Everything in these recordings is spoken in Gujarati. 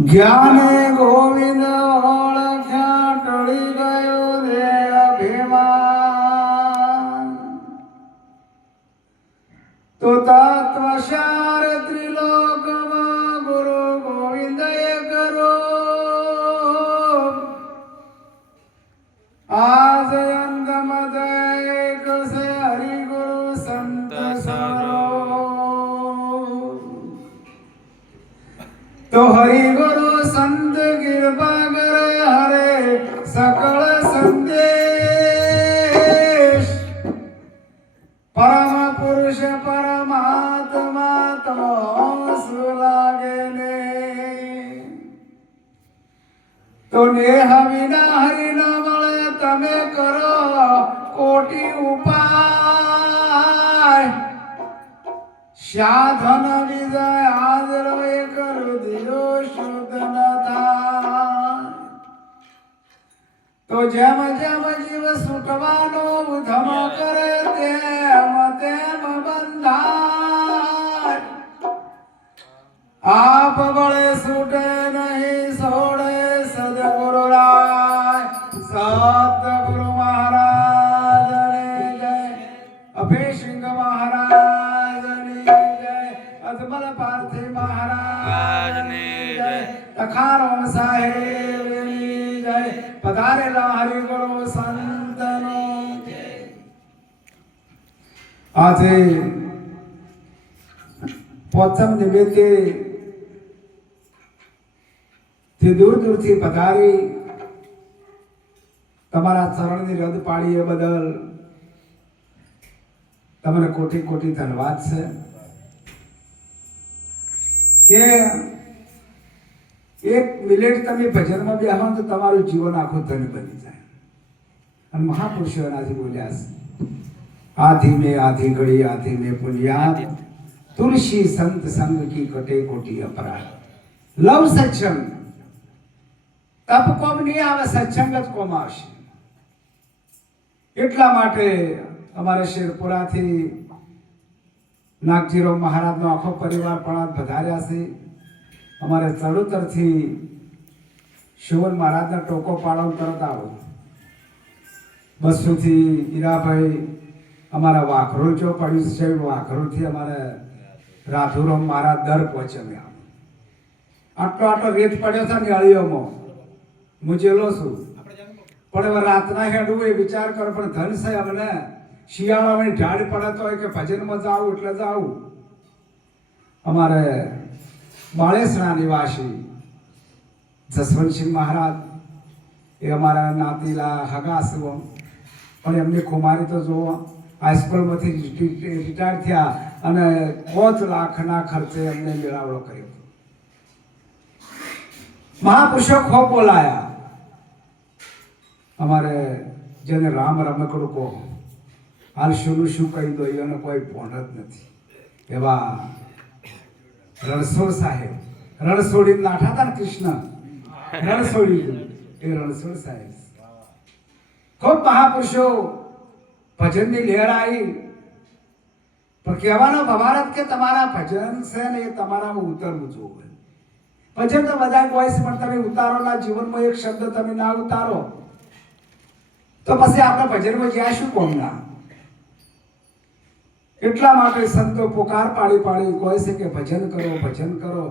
જ્ઞાને ગોવિંદ ઓળખ્યા ટળી ગયો રે અભિમાન તો તત્વસાર ત્રિલોકમાં ગુરુ ગોવિંદ કરો આજ અંતમ દેખ સે હરિ ગુરુ સંત સરો તો હરિ ગુરુ સંત કૃપા કરે હરે સકળ સંદેશ પરમ પુરુષ પરમાત્મા તો સુલાગે ને તો નેહ વિના હરિ ન મળે તમે કરો કોટી ઉપાય સાધન વિજય હાજરો એક રુધિરો શુદ્ધ ન થાય તો જેમ જેમ જીવ છૂટવાનો ઉધમ કરે તેમ તેમ બંધાય આપ બળે છૂટે નહીં છોડે સદગુરુ રાય સતગુરુ મહારાજ ને જય અભિસિંહ મહારાજ અજમલ પાર્થી મહારાજ ની જય તખારો સાહેબ ની જય પધારેલા હરિ ગુરુ સંતનો જય આજે પોચમ નિમિત્તે તે દૂર દૂરથી પધારી તમારા ચરણની રદ પાડી એ બદલ તમને કોટી કોટી ધન્યવાદ છે કે એક મિનિટ તમે ભજનમાં બેહો તો તમારું જીવન આખું ધન્ય બની જાય અને મહાપુરુષો એનાથી બોલ્યા છે આધી ઘડી આધી મેં પુણ્યાત તુલસી સંત સંગ કી કટે કોટી અપરાધ લવ સત્સંગ તપ કોમ નહીં આવે સત્સંગ જ કોમ આવશે એટલા માટે અમારે શેરપુરાથી નાગજીરાવ મહારાજનો આખો પરિવાર પણ પધાર્યા છે અમારે ચડોતરથી શિવન મહારાજના ટોકો પાડો તરત આવો બસોથી હીરાભાઈ અમારા વાઘરોલ જો પડ્યું છે વાઘરોલથી અમારે રાધુરામ મહારાજ દર પહોંચ્યા આટલો આટલો રેત પડ્યો છે ને અળીઓમાં મુજેલો છું પણ હવે રાતના હેડવું એ વિચાર કરો પણ ધન છે અમને શિયાળામાં ઢાળ પડે તો હોય કે ભજનમાં જાવું એટલે જાવું અમારે બાળેસણા નિવાસી જસવંતસિંહ મહારાજ એ અમારા નાતીલા હગા છે પણ એમની કુમારી તો જુઓ હાઈસ્કૂલમાંથી રિટાયર થયા અને 5 લાખના ખર્ચે એમને મેળાવડો કર્યો મહાપુરુષો ખૂબ બોલાયા અમારે જેને રામ રમકડું કહો હાલ શું કહી દો એને કોઈ ફોન જ નથી એવા રણછોડ સાહેબ રણછોડી નાઠા હતા ને કૃષ્ણ રણછોડી એ રણછોડ સાહેબ ખૂબ મહાપુરુષો ભજનની લહેર આવી પણ કહેવાનો ભવારત કે તમારા ભજન છે ને એ તમારામાં ઉતરવું જોઈએ ભજન તો બધા કહે છે પણ તમે ઉતારોના જીવનમાં એક શબ્દ તમે ના ઉતારો તો પછી આપણે ભજનમાં જ્યાં શું કોમ ના એટલા માટે સંતો પુકાર પાડી પાડી કહે છે કે ભજન કરો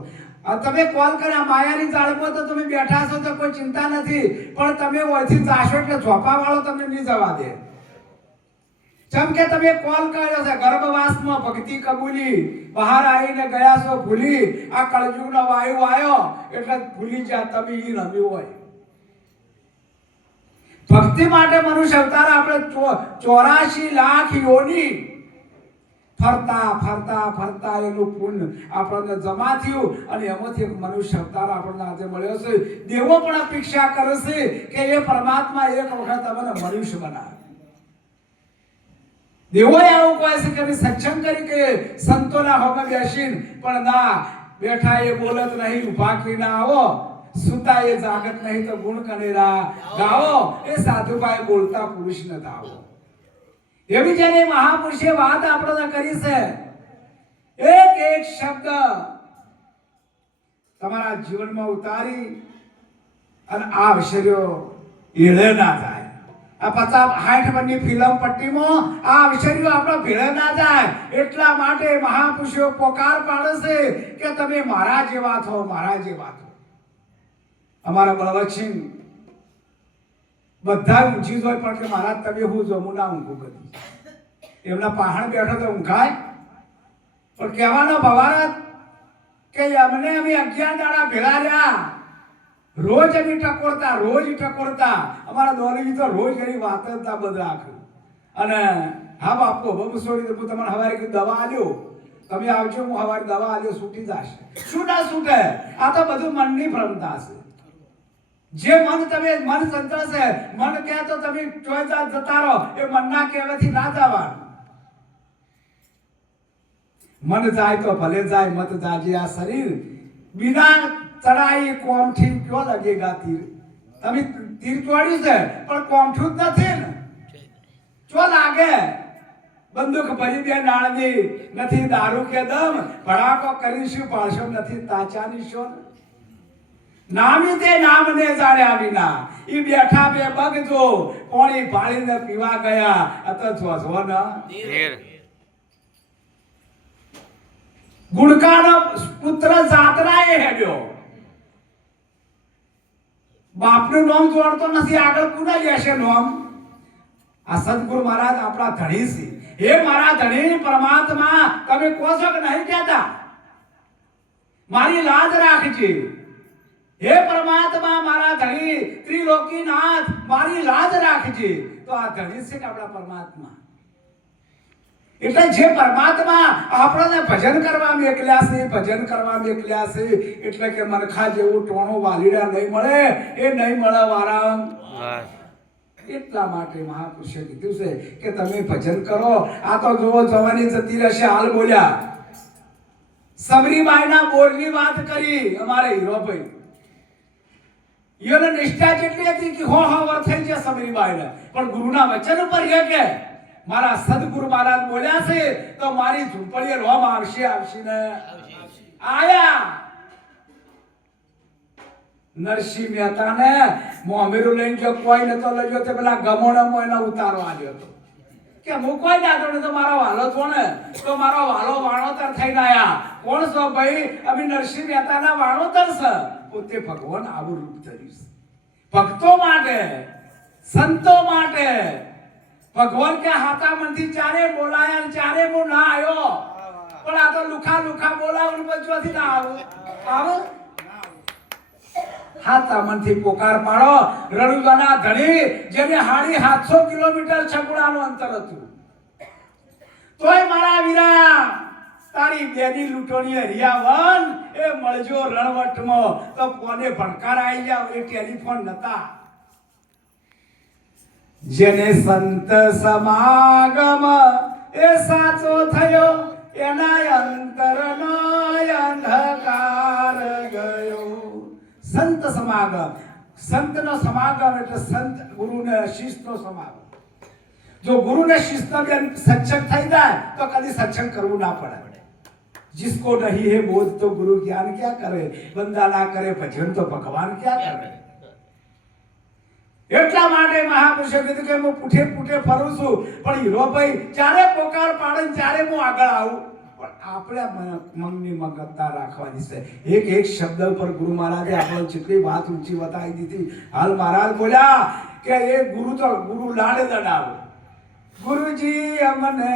આ તમે કોલ કર્યા માયાની જાળમાં તો તમે બેઠા છો તો કોઈ ચિંતા નથી પણ તમે ઓયથી જાશો એટલે ઝોપા વાળો તમને નહીં જવા દે જેમ કે તમે કોલ કર્યો છે ગર્ભવાસમાં ભક્તિ કબૂલી બહાર આવીને ગયા છો ભૂલી આ કળયુગનો વાયુ આવ્યો એટલે ભૂલી જા તમે ઈ રમ્યું હોય ભક્તિ માટે મનુષ્ય અવતાર આપણે 84 લાખ યોની ફરતા એનું પુણ્ય આપણને જમા થયું અને એમાંથી એક મનુષ્ય અવતાર આપણને આજે મળ્યો છે દેવો પણ અપેક્ષા કરે છે કે એ પરમાત્મા એક વખત આપણને મનુષ્ય બનાવે દેવો એવું કહે છે કે સત્સંગ કરી કે સંતોના હોમે બેસીને પણ ના બેઠા એ બોલત નહીં ઉભા કરીને આવો સુતા એ જાગત નહીં તો ગુણ કનેરા ગાઓ એ સાધુભાઈ બોલતા પુરુષ ન થાવો એવી જેને મહાપુરુષે વાત આપણે કરી છે એક એક શબ્દ તમારા જીવનમાં ઉતારી અને આ અવસર્યો એળે ના જાય. આ 50-60 વર્ષની ફિલ્મ પટ્ટીમાં આ અવસર્યો આપણો ભેળે ના જાય. એટલા માટે મહાપુરુષો પોકાર પાડે છે કે તમે મારા જેવા થો, મારા જેવા થો. અમારા બળવંતસિંહ બધા ઊંચી જોઈ પણ કે મહારાજ તમે હું જમું ના ઊંઘું કરી. એમના પહાણ બેઠો તો ઊંઘાય પણ કહેવાનો ભવારત કે અમને અમે 11 દાડા ભેળા રહ્યા, રોજ અમે ટકોરતા, રોજ ટકોરતા. અમારા દોરી તો રોજ એની વાત જ બધ રાખ્યું. અને હા બાપુ હવે છોડી દઉં, તમારે હવારે દવા આલ્યો, તમે આવજો, હું હવારે દવા આલ્યો, છૂટી જશે. શું ના છૂટે? આ તો બધું મનની ભ્રમતા છે. જે મન તમે મન સંતોષે, મન કહે તો તમે ચોઈતા જતા રહો, એ મનના કહેવાથી ના જવાનું. મન જાય તો ભલે જાય, મત જાજે આ શરીર. બિના ચડાઈ કોમથી ક્યો લગેગા તીર? તમે તીર ચોડ્યું છે પણ કોમઠું જ નથી ને, ચો લાગે? બંદૂક ભરી બે નાળની, નથી દારૂ કે દમ, ભડાકો કરીશું પાડશો નથી તાચાની શોધ. નામી તે નામને જાણ્યા વિના, ઈ બેઠા બે બગજો પાણી પાણીને પીવા ગયા, અત જો ન ગુણકાનો પુત્ર જાત્રાએ હેડ્યો. બાપનું નામ જોડતો નથી, આગળ કોને લેશે નામ? આ સદગુરુ મહારાજ આપણા ધણી છે. હે મારા ધણી પરમાત્મા, તમે કહો છો કે નહીં કહેતા? મારી લાજ રાખજે. હે પરમાત્મા મારા ધણી ત્રિલોકીનાથ, મારી લાજ રાખજે. તો આ ધણી છે કે આપણા પરમાત્મા. એટલે જે પરમાત્મા આપણને ભજન કરવા મેકલ્યા છે, ભજન કરવા મેકલ્યા છે. એટલે કે મનખા જેવું ટોણું વાલીડા નહીં મળે, એ નહીં મળે વારામ. એટલા માટે મહાપુરુષે કીધું છે કે તમે ભજન કરો. આ તો જોવો જવાની જતી રહેશે. હાલ બોલ્યા સમરીબાઈના બોરની વાત કરી અમારે હીરોભાઈ. એને નિષ્ઠા જેટલી હતી કે હો વર થઈ જાય સમરીબાઈને, પણ ગુરુના વચન ઉપર એ કે મારા સદગુરુ મહારાજ બોલ્યા છે તો મારી ઝૂંપડીએ રોમ આવશે, આવશે ને આયા. નરસિંહ મહેતાને મોમેરું લઈને જો કોઈ નતો લઈ તો પેલા ગમોડામાં એનો ઉતારો આવ્યો હતો કે હું કોઈ ના તો મારો વાલો છો ને, તો મારો વાલો વાણોતર થઈને આયા. કોણ છો ભાઈ? અમે નરસિંહ મહેતાના વાણોતર છે. પોતે ભગવાન આવું રૂપ ધર્યું છે ભક્તો માટે, સંતો માટે. ભગવાન કે હાથા મનથી ચારે બોલાયા, ચારે મો ના આવ્યો. પણ આ તો લુખા લુખા બોલાવું બચવાથી ના આવો. હાથા મનથી પોકાર પાડો. રણુજાના ધણી જેને 750 કિલોમીટર છગુડાનું અંતર હતું, તોય મારા વીરા તારી બેની લૂંટોની હરિયાવન એ મળજો રણવટમાં. તો કોને ભણકાર આવી જાવ એ ટેલિફોન નતા. જેને સંત સમાગમ એ સાચો થયો, એના અંતરનો અંધકાર ગયો. સંત સમાગમ, સંતનો સમાગમ એટલે સંત ગુરુને શિષ્યનો સમાગમ. જો ગુરુને શિષ્ય બેન સત્સંગ થઈ જાય તો કદી સત્સંગ કરવું ના પડે. जिसको नहीं है बोध तो गुरु ज्ञान क्या करे, बंदा ना करे भजन तो भगवान क्या करे. એટલા માટે મહાપુરુષે કીધું કે હું પૂઠે પૂઠે ફરું છું, પણ હીરોભાઈ ચારે પોકાર પાડે ચારે હું આગળ આવું. પણ આપણે મનની મગજતા રાખવાની છે. એક એક શબ્દ ઉપર ગુરુ મહારાજે આપણને જેટલી વાત ઊંચી બતાવી દીધી. હાલ મહારાજ બોલ્યા કે એ ગુરુ તો ગુરુ લાડ લડાવે. ગુરુજી અમને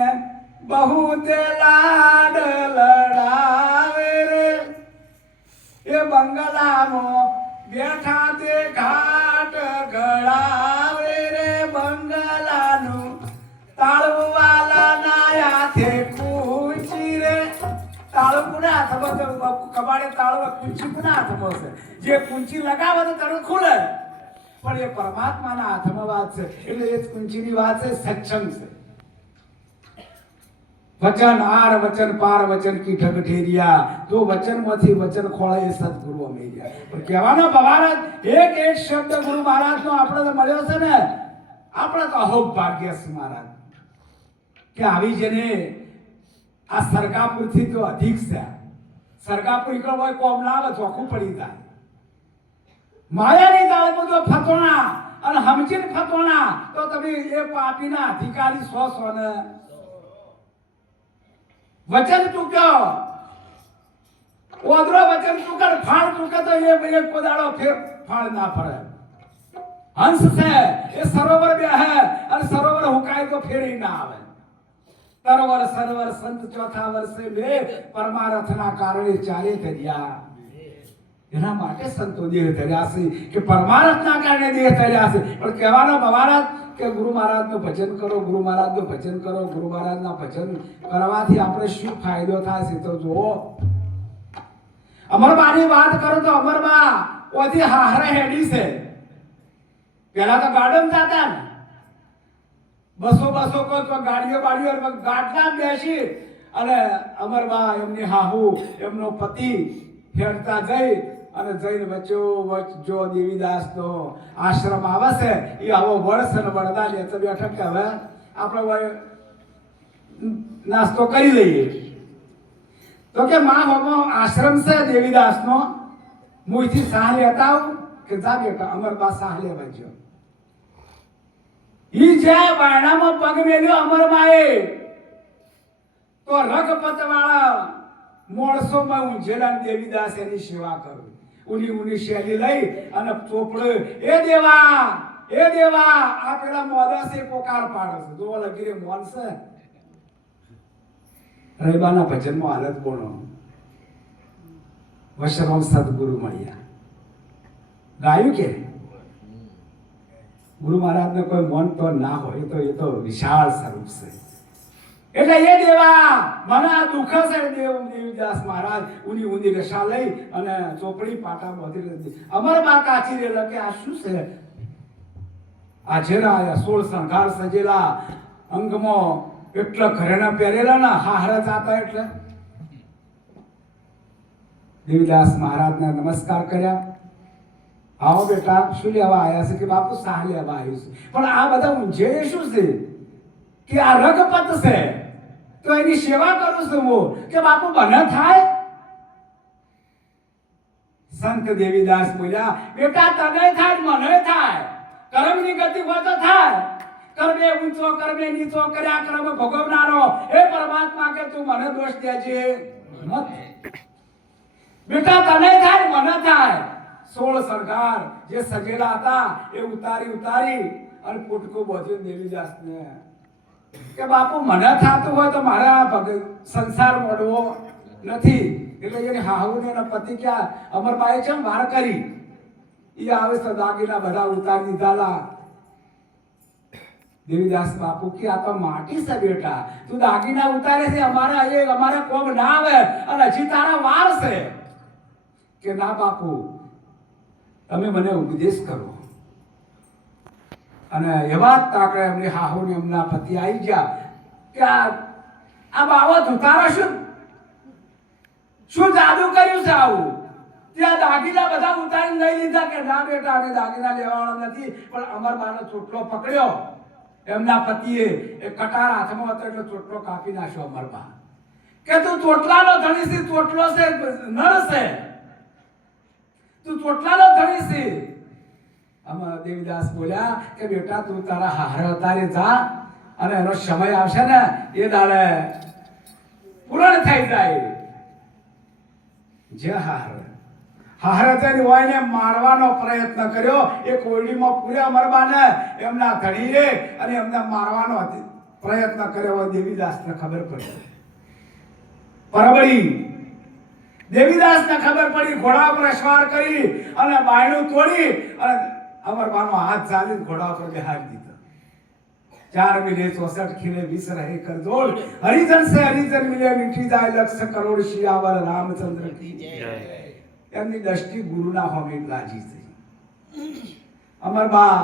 બહુ તે લાડ લડાવે રે, એ બંગલામાં બેઠા તે ઘાટ ગળાવે રે. બંગલાનું તાળું વાલાના હાથે કુંચી રે. તાળું કોના હાથમાં? કબાડે તાળું કુંચી કોના હાથમાં છે? જે કુંચી લગાવે તો તાળું ખુલે. પણ એ પરમાત્માના હાથમાં વાત છે. એટલે એ કુંચીની વાત છે, સત્સંગ છે. વચન આર વચન પાર વચન કી ઠગ ઠેરિયા. જો વચનમાંથી વચન ખોળે એ સદગુરુ અમેરિયા. પણ કહેવાનો ભવારત એક એક શબ્દ ગુરુ મહારાજનો આપણે મળ્યો છે ને, આપણે તો અહોપ ભાગ્ય છે મહારાજ કે આવી જેને આ સરકાપુરથી તો અધિક છે. સરગાપુર ઈકડો હોય કોમ ના આવે ચોખ્ખું પડી જાય. માયાની દાળ બધો ફતોણા અને હમજીને ફતોણા તો તમે એ પાપીના અધિકારી છો ને. વચન ચૂક્યો ઓદરો વચન ચૂકર ફાળ ચૂકે તો એ કોદાળો ફેર ફાળ ના ફરે. હંસ છે એ સરોવર બે હે અને સરોવર હુકાય તો ફેરી ના આવે. તરવર સરોવર સંત ચોથા વર્ષે બે પરમારથના કારણે ચારે ધર્યા. એના માટે સંતો દેહ ધર્યા છે કે પરમારથના કારણે દેહ ધર્યા છે. પણ કહેવાનો મહારાજ કે ગુરુ મહારાજનું ભજન કરો, ગુરુ મહારાજનું ભજન કરો. ગુરુ મહારાજના ભજન કરવાથી આપણે શું ફાયદો થાય છે તો જુઓ. અમરબાની વાત કરો તો અમરબા ઓથી હારે હેડી છે. પેલા તો ગાર્ડન જાતા ને બસો કોઈ ગાડીઓ ગાડલા બેસી અને અમરબા એમની હાહુ એમનો પતિ હેડતા જઈ અને જઈને વચ્ચોવચ્ચ જો દેવીદાસ નો આશ્રમ આવે છે એ આવો વર્ષ અને વડદા લે તો બેઠક કે હવે આપણે નાસ્તો કરી લઈએ. તો કે માં હોમો આશ્રમ છે દેવીદાસ નો, મુઈથી સાહ લેતા આવું કે જા બેટા. અમરબા સાહ લેવા ગયો. ઈ જે બાયણામાં પગ મેલ્યો અમરબાએ તો રગપત વાળા મોળસોમાં ઊંઝેલા દેવીદાસ એની સેવા કરું. ઉની શૈલી લઈ અને ચોપડે એ દેવા આ પેલા મોદાસે પોકાર પાડે છે. જો લગીરે મોન છે રૈબાના ભજનમાં હાલત બોલો. વશરામ સદગુરુ મળ્યા ગાયું કે ગુરુ મહારાજ ને કોઈ મન તો ના હોય તો એ તો વિશાળ સ્વરૂપ છે. એટલે એ દેવા મને આ દુઃખ છે. દેવીદાસ મહારાજ ઊંધી રસા લઈ અને ચોપડી પાટા બાંધી અમરબા કાચી રેલા કે આ શું છે. આ જેરા 16 શણગાર સજેલા અંગમાં એટલા ઘરેણા પહેરેલા ના હારા જાતા. એટલે દેવીદાસ મહારાજને નમસ્કાર કર્યા. આવો બેટા શું લેવા આવ્યા છે? કે બાપુ સાહ લેવા આવ્યું છે. પણ આ બધા ઊંઝે શું છે કે આ રગપત છે તો એની સેવા કરું છું હું કે બાપુ મને થાય. સંત દેવીદાસ બોલ્યા બેટા તને થાય મને થાય. કર્મની ગતિ હોય તો થાય. કર્મે ઊંચો કર્મે નીચો કર્યા કર્મ ભોગવનારો એ પરમાત્મા કે તું મને દોષ દેજે મત. બેટા તને થાય મને થાય. 16 શણગાર જે સજેલા હતા એ ઉતારી અને પોટકો બોધ્યો દેવીદાસને કે બાપુ મને થાતું હોય તો મારા સંસાર મોડવો નથી. એટલે એની હાહુને એના પતિ ક્યાં અમરબાઈ છે વાર કરી એ આવે તો દાગીના બધા ઉતારી દીધાલા. દેવીદાસ બાપુ કે આ તો માટી છે બેટા, તું દાગીના ઉતારે છે અમારા કોમ ના આવે અને હજી તારા વાર છે. કે ના બાપુ તમે મને ઉપદેશ કરો. અને એવા જ તાકડે એમની હાહુને એમના પતિ આવી ગયા કે આ બાબત ઉતારો શું જાદુ કર્યું છે આવું? ત્યાં દાગીના બધા ઉતારી લઈ લીધા. કે ના બેટા અમે દાગીના લેવાના નથી. પણ અમરબાનો ચોટલો પકડ્યો એમના પતિએ એ કટાર હાથમાં હતો એટલે ચોટલો કાપી નાખ્યો. અમરબા કે તું ચોટલાનો ધણી છે, ચોટલો છે નર છે, તું ચોટલાનો ધણી છે. દેવીદાસ બોલ્યા કે બેટા તું તારા હારે અતારે જા અને એનો સમય આવશે ને એ દાડે પૂરણ થઈ જાય. જે હારે તેની વાયને મારવાનો પ્રયત્ન કર્યો. એ કોયડીમાં પૂર્યા અમરબાને એમના ધણીએ અને એમને મારવાનો પ્રયત્ન કર્યો. દેવીદાસને ખબર પડી પરબડી. દેવીદાસને ખબર પડી. ઘોડા પર સવાર કરી અને બાયણું તોડી અને અમરબાનો હાથ ચાલી ઘોડા પર બેહાડી દીધો. 4 મિલે 64 ખીલે 20 રહે કરજોડ. હરિજન સે હરિજન મિલે મીઠી જાય લક્ષ કરોડ. શિયાવર રામચંદ્ર કી જય. એમની દ્રષ્ટિ ગુરુના હોમી લાજી થઈ. અમરબા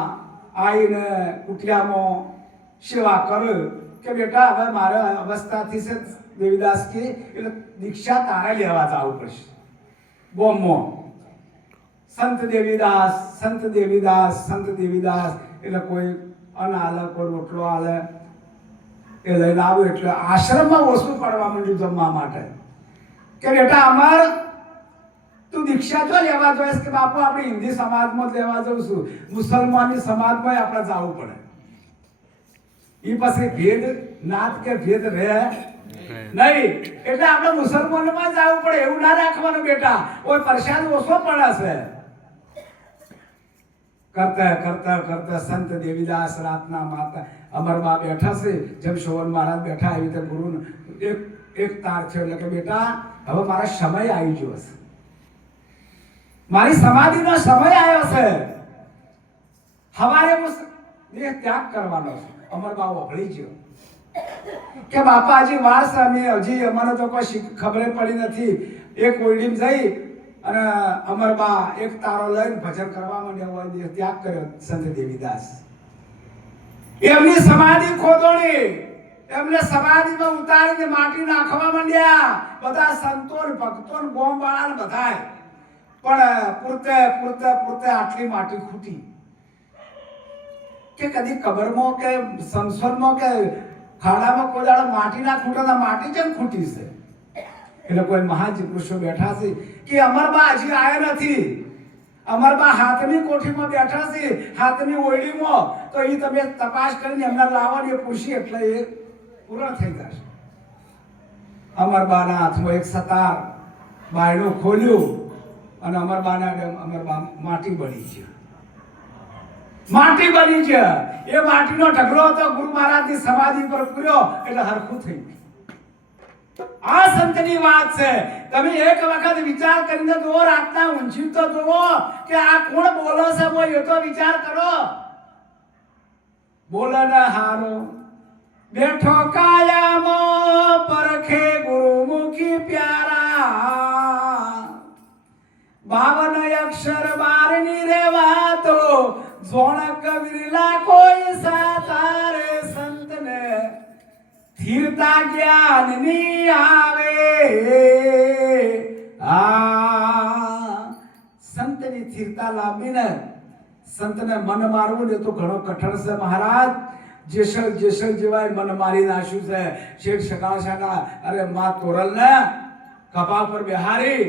આઈને કુટિયામાં સેવા કરે કે બેટા હવે મારે અવસ્થાથી છે દેવીદાસ કે એટલે દીક્ષા તારે લેવા જવું પડશે. ગોમમાં સંત દેવીદાસ એટલે કોઈ અન્ન આલે કોઈ રોટલો આલે એ લઈને આવું એટલે આશ્રમમાં ઓછું પડવા માંડ્યું જમવા માટે. કે બેટા અમર તું દીક્ષા તો લેવા જોઈશ કે બાપુ આપણે હિન્દી સમાજમાં લેવા જઉં છું, મુસલમાની સમાજમાં આપણે જવું પડે. એ પછી ભેદ નાત કે ભેદ રહે નહીં, એટલે આપણે મુસલમાનમાં જવું પડે એવું ના રાખવાનું બેટા. ઓય પ્રસાદ ઓછો પડે છે. કરતા કરતા કરતા સંત દેવીદાસ રાતના માતા અમરબા બેઠા છે, જેમ શોભન મહારાજ બેઠા એવી રીતે ગુરુ એક તાર છે એટલે કે બેટા હવે મારા સમય આવી ગયો છે, મારી સમાધિનો સમય આવ્યો છે, હવારે હું દેહ ત્યાગ કરવાનો છે. અમરબા વફળી ગયો કે બાપા હજી વાર છે, અમે હજી અમારે તો કોઈ ખબર પડી નથી. એક ઓરડીમ જઈ અને અમરબા એક તારો લઈને ભજન કરવા માંડ્યા હોય, દેહ ત્યાગ કર્યો. સંત દેવીદાસ એમની સમાધિ ખોદોણી, એમને સમાધિમાં ઉતારીને માટી નાખવા માંડ્યા. બધા સંતો ભક્તો ગોમ વાળા બધાય, પણ પૂરતે પૂરતે પૂરતે આટલી માટી ખૂટી કે કદી કબરમાં કે સંસદમાં કે ખાડામાં કોઈ દાડો માટી ના ખૂટતા, માટી કેમ ખૂટી છે? એટલે કોઈ મહાજી પુરુષો બેઠા છે કે અમરબા હજી આયા નથી, અમરબા હાથની કોઠીમાં બેઠા છે, હાથની ઓરડીમાં. તો એ તમે તપાસ કરીને એમના લાવવાની પૂછી એટલે એ પૂર્ણ થઈ જશે. અમરબાના હાથમાં એક સતાર બાયણું ખોલ્યું અને અમરબા માટી બની છે, માટી બની છે. એ માટીનો ઢગલો હતો ગુરુ મહારાજની સમાધિ પર પૂર્યો એટલે હરખું થઈ ગયું. આ સંતની વાત છે. તમે એક વખત વિચાર કરીને જુઓ, રાતના ઊંઘી તો જુઓ કે આ કોણ બોલો છે, એ તો વિચાર કરો. બોલે ને હારો બેઠો કાયામાં પરખે ગુરુમુખી પ્યારા, 52 અક્ષર બારની રે વાતો જોણ કબીરલા કોઈ સાતારે સંતને સ્થિરતા જ્ઞાનની આવે. સંતની સ્થિરતા લાવીને સંતને મન મારવું ને તો ઘણો કઠણ છે મહારાજ. જેસલ જેવાય મન મારી નાખ્યું છે. શેઠ સગાસાના અરે માં તોરલ ને કપા પર બેહારી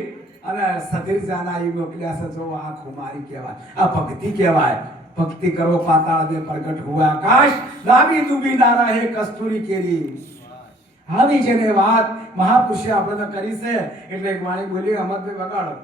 અને સધીર જાનાઈ મોકલ્યા છે. જો આ ખુમારી કહેવાય, આ ભક્તિ કહેવાય. ભક્તિ કરો પાતાળ દે પ્રગટ હુआ આકાશ, લાવી ડૂબી ના રહે કસ્તુરી કેરી. આવી જેને વાત મહાપુરુષે આપણે કરી છે. એટલે એક વાણી બોલી, અમરભાઈ વગાડો.